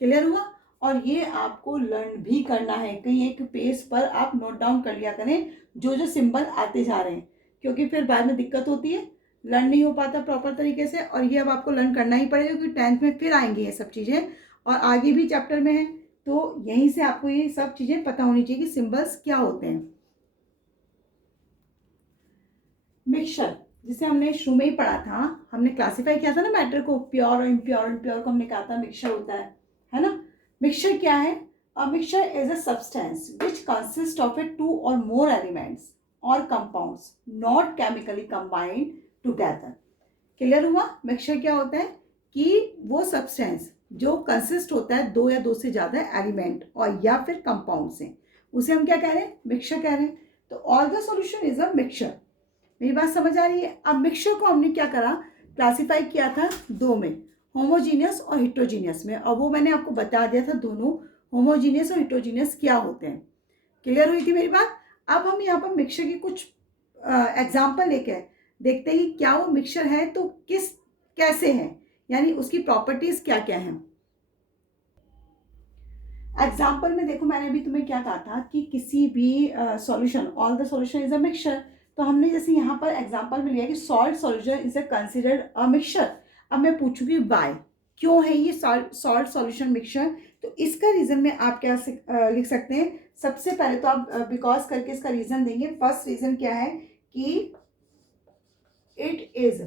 Clear हुआ। और ये आपको लर्न भी करना है, कहीं एक पेज पर आप नोट डाउन कर लिया करें जो जो सिंबल आते जा रहे हैं, क्योंकि फिर बाद में दिक्कत होती है लर्न नहीं हो पाता प्रॉपर तरीके से, और ये अब आपको लर्न करना ही पड़ेगा क्योंकि 10th में फिर आएंगी ये सब चीज़ें और आगे भी चैप्टर में है, तो यहीं से आपको ये सब चीज़ें पता होनी चाहिए कि सिंबल्स क्या होते हैं। मिक्सचर, जिसे हमने शुरू में ही पढ़ा था, हमने क्लासीफाई किया था ना मैटर को, प्योर और इम्प्योर, इम्प्योर को हमने कहा था मिक्सचर होता है ना। मिक्सचर क्या है? A mixture is a substance which consist of a 2 or more elements or compounds not chemically combined together. Clear हुआ? मिक्सचर क्या होता है कि वो सब्सटेंस जो कंसिस्ट होता है 2 या 2 से ज़्यादा एलिमेंट और या फिर कंपाउंड से, उसे हम क्या कह रहे हैं? मिक्सचर कह रहे हैं। तो all the solution is a mixture. मेरी बात समझ आ रही है? अब मिक्सचर को हमने क्या करा, क्लासीफाई किया था 2 में, होमोजीनियस और हिट्रोजीनियस में, और वो मैंने आपको बता दिया था दोनों होमोजीनियस और हिट्रोजीनियस क्या होते हैं। क्लियर हुई थी मेरी बात? अब हम यहाँ पर मिक्सचर की कुछ एग्जाम्पल लेके देखते हैं कि क्या वो मिक्सचर है तो किस कैसे है, यानी उसकी प्रॉपर्टीज क्या क्या हैं। एग्जाम्पल में देखो, मैंने अभी तुम्हें क्या कहा था कि किसी भी solution, all the solution is a mixture, तो हमने जैसे यहाँ पर एग्जाम्पल में लिया कि salt solution is a considered a mixture. अब मैं पूछूंगी वाई, क्यों है ये सॉल्ट सॉल्यूशन मिक्सचर? तो इसका रीजन में आप क्या लिख सकते हैं? सबसे पहले तो आप बिकॉज करके इसका रीजन देंगे। फर्स्ट रीजन क्या है कि it is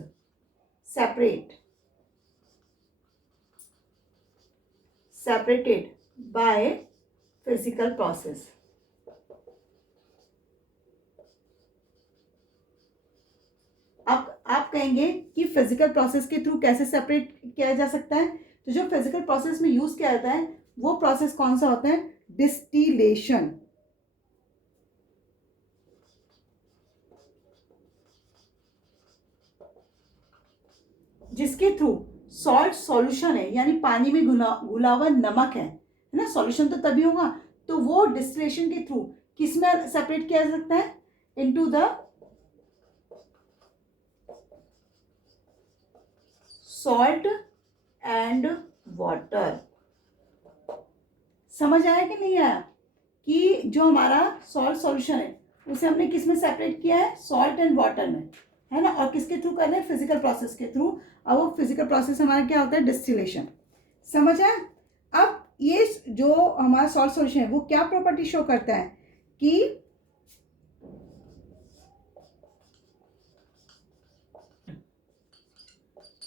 separated by physical process। अब आप कहेंगे कि फिजिकल प्रोसेस के थ्रू कैसे सेपरेट किया जा सकता है? तो जो फिजिकल प्रोसेस में यूज किया जाता है वो प्रोसेस कौन सा होता है? डिस्टिलेशन। जिसके थ्रू सॉल्ट सॉल्यूशन है, यानी पानी में घुला हुआ नमक है ना, सॉल्यूशन तो तभी होगा, तो वो डिस्टिलेशन के थ्रू किस में सेपरेट किया जा सकता है? Into the salt and water. समझ आया कि नहीं आया? कि जो हमारा सॉल्ट सॉल्यूशन है उसे हमने किस में सेपरेट किया है? सॉल्ट एंड वाटर में, है ना। और किसके थ्रू कर रहे हैं? फिजिकल प्रोसेस के थ्रू। अब वो फिजिकल प्रोसेस हमारा क्या होता है? डिस्टिलेशन। समझ आया? अब ये जो हमारा सॉल्ट सॉल्यूशन है वो क्या प्रॉपर्टी शो करता है कि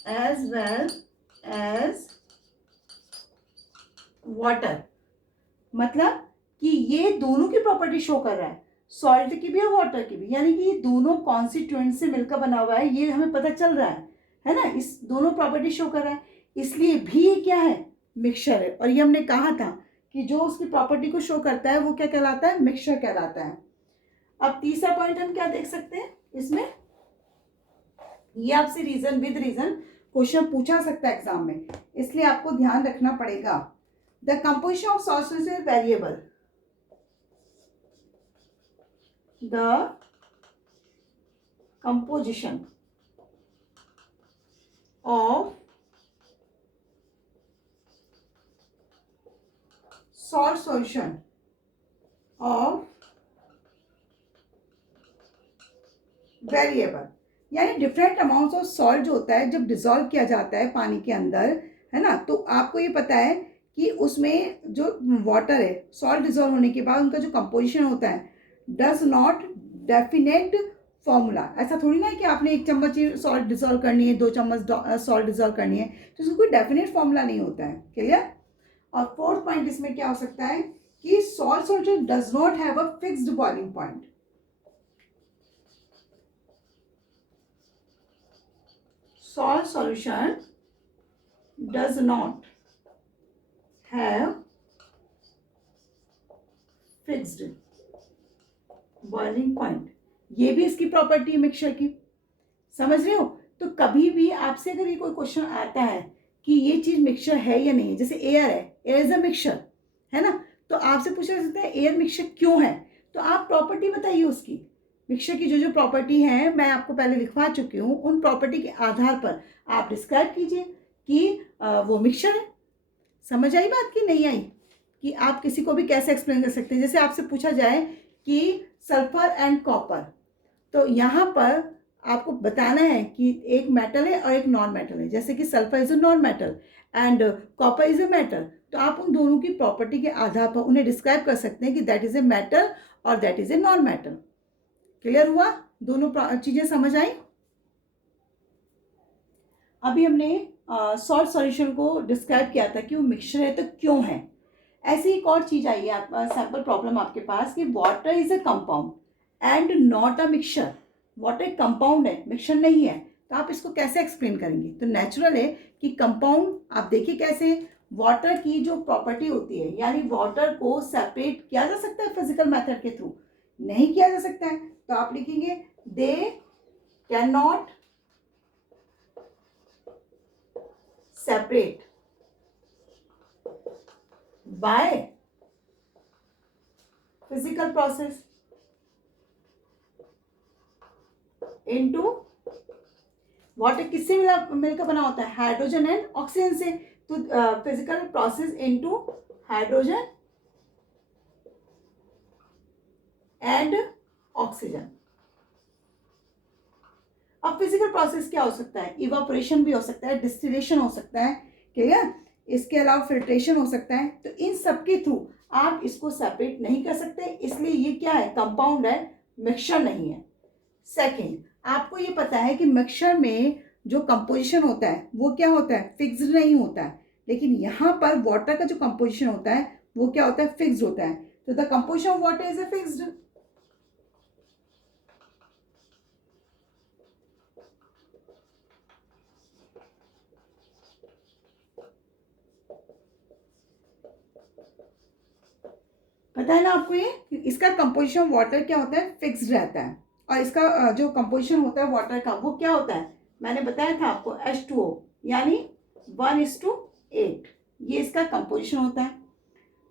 एज वेल एज वाटर, मतलब कि ये दोनों की प्रॉपर्टी शो कर रहा है, सॉल्ट की भी और वाटर की भी, यानी कि ये दोनों कॉन्स्टिट्यूएंट से मिलकर बना हुआ है, ये हमें पता चल रहा है ना। इस दोनों प्रॉपर्टी शो कर रहा है, इसलिए भी ये क्या है? मिक्सचर है। और ये हमने कहा था कि जो उसकी प्रॉपर्टी को शो करता है वो क्या कहलाता है? मिक्सचर कहलाता है। अब तीसरा पॉइंट हम क्या देख सकते हैं इसमें? ये आपसे रीजन विद रीजन क्वेश्चन पूछा सकता है एग्जाम में, इसलिए आपको ध्यान रखना पड़ेगा। The composition of solution is variable. The composition of salt solution of variable, यानी डिफरेंट अमाउंट्स ऑफ सॉल्ट जो होता है जब डिजोल्व किया जाता है पानी के अंदर, है ना, तो आपको ये पता है कि उसमें जो वाटर है सॉल्ट डिजोल्व होने के बाद उनका जो कंपोजिशन होता है डज नॉट डेफिनेट फॉर्मूला। ऐसा थोड़ी ना है कि आपने 1 चम्मच सॉल्ट डिजोल्व करनी है, 2 चम्मच सॉल्ट डिजोल्व करनी है, तो उसका कोई डेफिनेट फॉर्मूला नहीं होता है। क्लियर? और फोर्थ पॉइंट इसमें क्या हो सकता है कि salt solution does not have a fixed boiling point. Salt solution does not have fixed boiling point। ये भी इसकी प्रॉपर्टी है मिक्सचर की। समझ रहे हो? तो कभी भी आपसे अगर ये कोई क्वेश्चन आता है कि ये चीज मिक्सचर है या नहीं, जैसे एयर है, एयर इज अ मिक्सचर, है ना, तो आपसे पूछा जा सकता है एयर मिक्सचर क्यों है, तो आप प्रॉपर्टी बताइए उसकी। मिक्सचर की जो जो प्रॉपर्टी है मैं आपको पहले लिखवा चुकी हूँ, उन प्रॉपर्टी के आधार पर आप डिस्क्राइब कीजिए कि वो मिक्सचर है। समझ आई बात कि नहीं आई? कि आप किसी को भी कैसे एक्सप्लेन कर सकते हैं। जैसे आपसे पूछा जाए कि सल्फर एंड कॉपर, तो यहाँ पर आपको बताना है कि एक मेटल है और एक नॉन मेटल है, जैसे कि sulphur is a non metal and copper is a metal, तो आप उन दोनों की प्रॉपर्टी के आधार पर उन्हें डिस्क्राइब कर सकते हैं कि दैट इज ए मेटल और that is a non metal. Clear हुआ? दोनों चीजें समझ आई? अभी हमने सॉल्ट सॉल्यूशन को डिस्क्राइब किया था कि वो मिक्सचर है तो क्यों है। ऐसी एक और चीज आई है सैम्पल प्रॉब्लम आपके पास कि water is a compound and not a mixture. Water एक कंपाउंड है, मिक्सचर नहीं है, तो आप इसको कैसे एक्सप्लेन करेंगे? तो नेचुरल है कि कंपाउंड, आप देखिए कैसे वाटर की जो प्रॉपर्टी होती है, यानी वाटर को सेपरेट किया जा सकता है फिजिकल मेथड के थ्रू? नहीं किया जा सकता है। तो आप लिखेंगे they can not separate by physical process into water किससे मिलकर बना होता है? हाइड्रोजन एंड ऑक्सीजन से। तो physical process into hydrogen and oxygen. अब फिजिकल प्रोसेस क्या हो सकता है? इवापोरेशन भी हो सकता है, डिस्टिलेशन हो सकता है, क्लियर? इसके अलावा फिल्ट्रेशन हो सकता है। तो इन सब के थ्रू आप इसको सेपरेट नहीं कर सकते, इसलिए ये क्या है? कंपाउंड है, मिक्सचर नहीं है। सेकेंड, आपको ये पता है कि मिक्सचर में जो कंपोजिशन होता है वो क्या होता है? फिक्स्ड नहीं होता है। लेकिन यहाँ पर वाटर का जो कंपोजिशन होता है वो क्या होता है? फिक्स्ड होता है। तो the composition of water is a fixed. पता है ना आपको ये? इसका कंपोजिशन वाटर क्या होता है? फिक्स्ड रहता है। और इसका जो कंपोजिशन होता है वाटर का वो क्या होता है? मैंने बताया था आपको H2O, यानी 1:8, ये इसका कंपोजिशन होता है।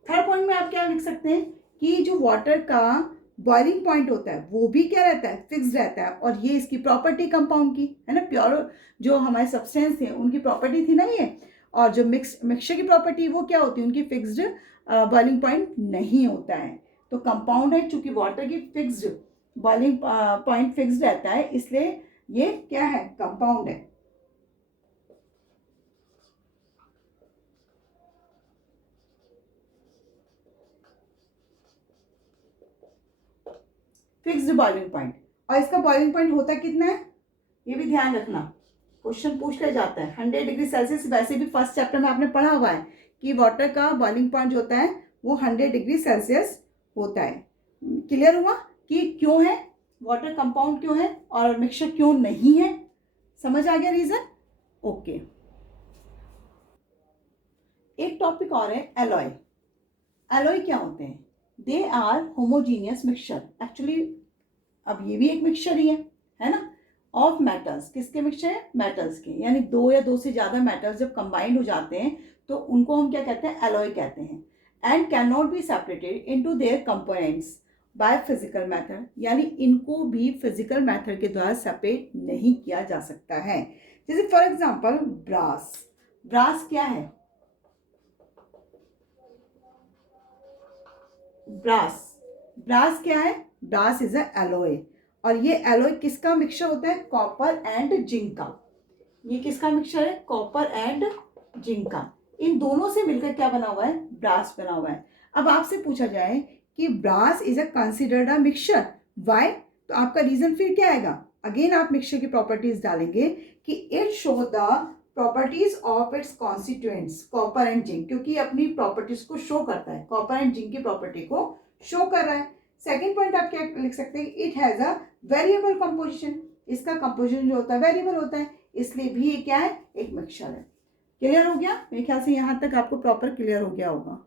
थर्ड पॉइंट में आप क्या लिख सकते हैं कि जो वाटर का बॉइलिंग पॉइंट होता है वो भी क्या रहता है? फिक्स्ड रहता है। और ये इसकी प्रॉपर्टी कंपाउंड की है ना, प्योर जो हमारे सब्सटेंस थे उनकी प्रॉपर्टी थी ना ये। और जो मिक्सचर की प्रॉपर्टी वो क्या होती है? उनकी फिक्स्ड बॉइलिंग पॉइंट नहीं होता है। तो कंपाउंड है, चूंकि वाटर की फिक्स्ड बॉइलिंग पॉइंट फिक्स्ड रहता है, इसलिए ये क्या है? कंपाउंड है। Fixed boiling point. और इसका बॉइलिंग पॉइंट होता कितना है ये भी ध्यान रखना, क्वेश्चन पूछ ले जाता है। 100 डिग्री सेल्सियस, वैसे भी फर्स्ट चैप्टर में आपने पढ़ा हुआ है कि वाटर का बॉइलिंग पॉइंट जो होता है वो 100 डिग्री सेल्सियस होता है। क्लियर हुआ कि क्यों है वाटर कंपाउंड, क्यों है और मिक्सचर क्यों नहीं है? समझ आ गया रीजन? ओके। एक टॉपिक और है एलॉय। एलॉय क्या होते हैं? They are homogeneous mixture. Actually अब ये भी एक मिक्सचर ही है ना, ऑफ मेटल्स। किसके मिक्सचर है? मेटल्स के। यानी दो या दो से ज्यादा मेटल्स जब कंबाइंड हो जाते हैं तो उनको हम क्या कहते हैं? एलॉय कहते हैं। And can not be separated into their components by physical method, यानी इनको भी फिजिकल मेथड के द्वारा सेपरेट नहीं किया जा सकता है। जैसे फॉर एग्जांपल ब्रास। ब्रास क्या है? ब्रास, ब्रास क्या है? Brass is a alloy. और ये एलॉय किसका मिक्सचर होता है? कॉपर एंड जिंक का। ये किसका मिक्सचर है? कॉपर एंड जिंक का। इन दोनों से मिलकर क्या बना हुआ है? ब्रास बना हुआ है। अब आपसे पूछा जाए कि brass is a considered a mixture, why? तो आपका रीजन फिर क्या आएगा? अगेन आप मिक्सचर की प्रॉपर्टीज डालेंगे कि it show the properties of its constituents copper and zinc, क्योंकि अपनी प्रॉपर्टीज को शो करता है, कॉपर एंड जिंक की प्रॉपर्टी को शो कर रहा है। सेकेंड पॉइंट आप क्या लिख सकते हैं? It has a variable composition. इसका कंपोजिशन जो होता है वेरिएबल होता है, इसलिए भी ये क्या है? एक मिक्सचर है। क्लियर हो गया? मेरे ख्याल से यहाँ तक आपको प्रॉपर क्लियर हो गया होगा।